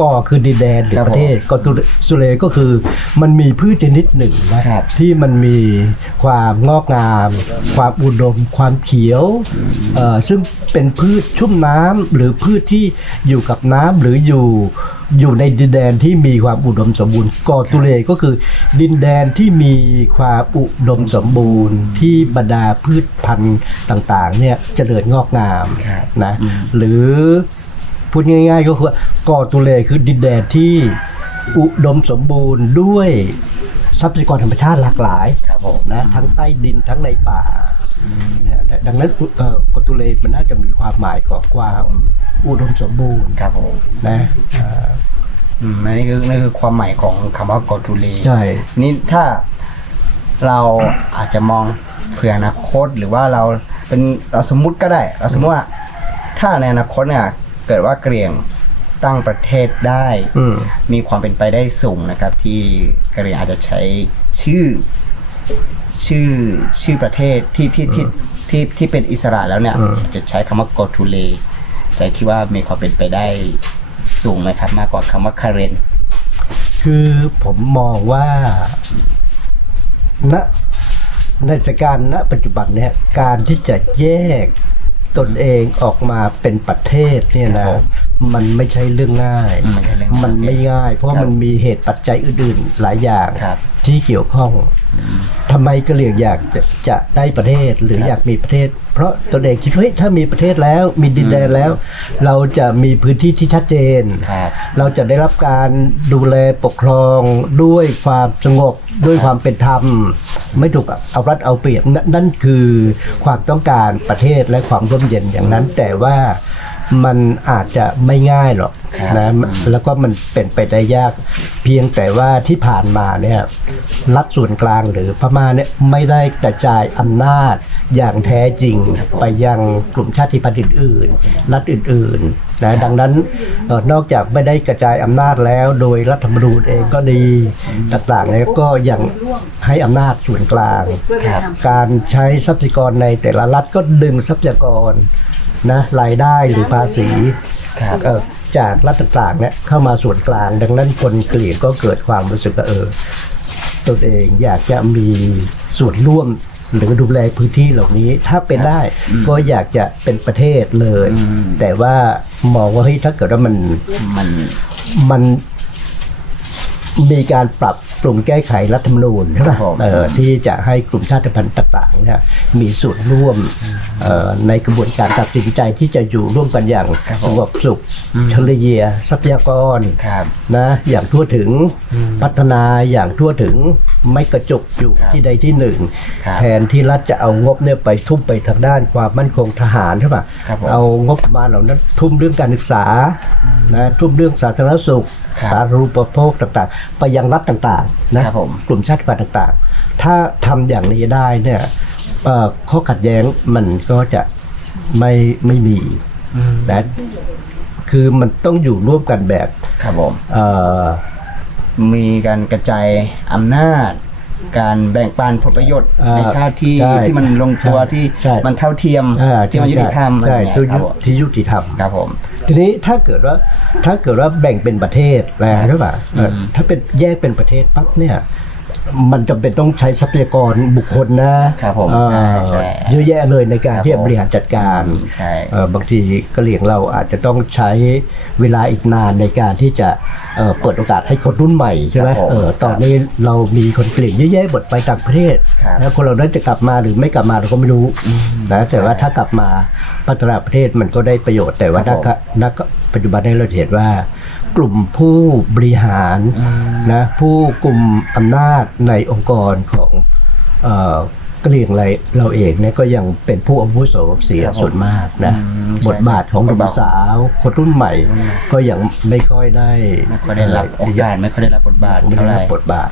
กอคือดินแดนหรือครับประเทศกอตุสุเลก็คือ มันมีพืชชนิดหนึ่งนะครับที่มันมีความงอกงาม ความอุดม ความเขียวเอ่อซึ่งเป็นพืชชุ่มน้ำหรือพืชที่อยู่กับน้ำหรืออยู่อยู่ในดินแดนที่มีความอุดมสมบูรณ์กอตุเลก็คือ ดินแดนที่มีความอุดมสมบูรณ์ ที่บรรดาพืชพันธุ์ต่าง ๆ เนี่ยเจริญงอกงามครับนะหรือพูดง่าย ๆ ก็คือ กอตุเลคือดินแดนที่อุดมสมบูรณ์ด้วยทรัพยากรธรรมชาติหลากหลายครับผมนะทั้งใต้ดินทั้งในป่าเนี่ยดังนั้นเอ่อกอตุเลมันน่าจะมีความหมายของความอุดมสมบูรณ์ครับผมนะเอ่ออืมอันนี้คือนี่คือความหมายของคำว่ากอทูเลใช่นี่ถ้าเราอาจจะมองเผื่ออนาคตหรือว่าเราเป็นเราสมมุติก็ได้ เราสมมติว่า ถ้าในอนาคตเนี่ยเกิดว่ากะเหรี่ยง ตั้งประเทศได้ อืม มีความเป็นไปได้สูงนะครับ ที่กะเหรี่ยงอาจจะใช้ชื่อ ชื่อชื่อประเทศที่ที่ที่ที่ที่เป็นอิสระแล้วเนี่ย จะใช้คำว่ากอทูเลจะคิดว่ามีความเป็นไปได้สูงไหมครับ มากกว่าคำว่าคาเรน คือผมมองว่าณในสถานการณ์ณปัจจุบันเนี่ยการที่จะแยกตนเองออกมาเป็นประเทศเนี่ยนะ มันไม่ใช่เรื่องง่ายอืมไม่ใช่เรื่องง่ายมันไม่ง่าย เพราะครับมันมีเหตุปัจจัยอื่นๆหลายอย่างครับ ที่เกี่ยวข้องทำไมกะเหรี่ยงอยากจะจะได้ประเทศหรือครับอยากมีประเทศ เพราะตนเองคิดว่าเฮ้ยถ้ามีประเทศแล้วมีดินแดนแล้ว เราจะมีพื้นที่ที่ชัดเจน ครับ เราจะได้รับการดูแลปกครองด้วยความสงบด้วยความเป็นธรรม ไม่ถูกเอารัดเอาเปรียบนนั่นคือความต้องการประเทศและความร่มเย็นอย่างนั้นแต่ว่า มันอาจจะไม่ง่ายหรอกครับนะแล้วก็มันเป็นไปได้ยาก เพียงแต่ว่าที่ผ่านมาเนี่ยรัฐส่วนกลางหรือพม่าเนี่ยไม่ได้กระจายอำนาจอย่างแท้จริงไปยังกลุ่มชาติพันธุ์อื่นๆ รัฐอื่นๆนะดังนั้นเอ่อนอกจากไม่ได้กระจายอำนาจแล้วโดยรัฐธรรมนูญเองก็ดีต่างๆเนี่ยก็ยังให้อำนาจส่วนกลาง การใช้ทรัพยากรในแต่ละรัฐก็ดึงทรัพยากร นะรายได้หรือภาษีครับเอ่อจากรัฐต่างๆเนี่ยเข้ามาส่วนกลาง ดังนั้นคนเกลียดก็เกิดความรู้สึกว่าเออตนเองอยากจะมีส่วนร่วมหรือดูแลพื้นที่เหล่านี้ถ้าเป็นได้ก็อยากจะเป็นประเทศเลย แต่ว่ามองว่าเฮ้ยถ้าเกิดว่ามันมันมันมีการปรับ ปรุงแก้ไขรัฐธรรมนูญใช่ไหมครับผมเออที่จะให้กลุ่มชาติพันธุ์ต่างๆเนี่ยมีส่วนร่วมเอ่อในกระบวนการตัดสินใจที่จะอยู่ร่วมกันอย่างครับผสมงบสุขเฉลี่ยทรัพยากรครับนะอย่างทั่วถึงพัฒนาอย่างทั่วถึงไม่กระจุกอยู่ครับที่ใดที่หนึ่งครับแทนที่รัฐจะเอางบเนี่ยไปทุ่มไปทางด้านความมั่นคงทหารใช่ปะครับผมเอางบประมาณเหล่านั้นทุ่มเรื่องการศึกษานะทุ่มเรื่องสาธารณสุขครับ สาธารณูปโภคต่างๆ ไปยังรัฐต่างๆนะครับผมกลุ่มชาติพันธุ์ต่างๆ ถ้าทำอย่างนี้ได้เนี่ยเอ่อข้อขัดแย้งมันก็จะไม่ไม่มีนะคือมันต้องอยู่ร่วมกันแบบครับผมเอ่อมีการกระจายอำนาจ การแบ่งปันผลประโยชน์อ่าในชาติที่ใช่ที่มันลงตัวใช่ที่ใช่มันเท่าเทียมอ่าที่มันยุติธรรมอะไรใช่อย่างเงี้ยที่ครับยุผมที่ยุติธรรมครับผม ทีนี้ถ้าเกิดว่าถ้าเกิดว่าแบ่งเป็นประเทศแล้วใช่ป่ะเออถ้าเป็นแยกเป็นประเทศปั๊บเนี่ย มันจำเป็นต้องใช้ทรัพยากรบุคคลนะครับผมเอ่อใช่ใช่เยอะแยะเลยในการครับที่จะผมบริหารจัดการใช่เอ่อบางทีกะเหลี่ยงเราอาจจะต้องใช้เวลาอีกนานในการที่จะเอ่อเปิดโอกาสให้คนรุ่นใหม่ใช่ไหมครับผมเออตอนนี้เรามีคนเกลียงเยอะแยะหมดไปต่างประเทศครับแล้วคนเรานั้นจะกลับมาหรือไม่กลับมาเราก็ไม่รู้นะแต่ว่าถ้ากลับมาพัฒนาประเทศมันก็ได้ประโยชน์แต่ว่าครันับกผมนักปัจจุบันนี้เราเห็นว่า กลุ่มผู้บริหารนะผู้กลุ่มอำนาจในองค์กรของเอ่อกะเหรี่ยงเราเราเองเนี่ยก็ยังเป็นผู้อาวุโสเสียครับผมส่วนมากนะอืมบทบาทของหนุ่มสาวคนรุ่นใหม่ ก็ยังไม่ค่อยได้ไม่ค่อยได้รับโอกาสไม่ค่อยได้รับบทบาทไม่เท่าได้ไหรัร่บบทบาท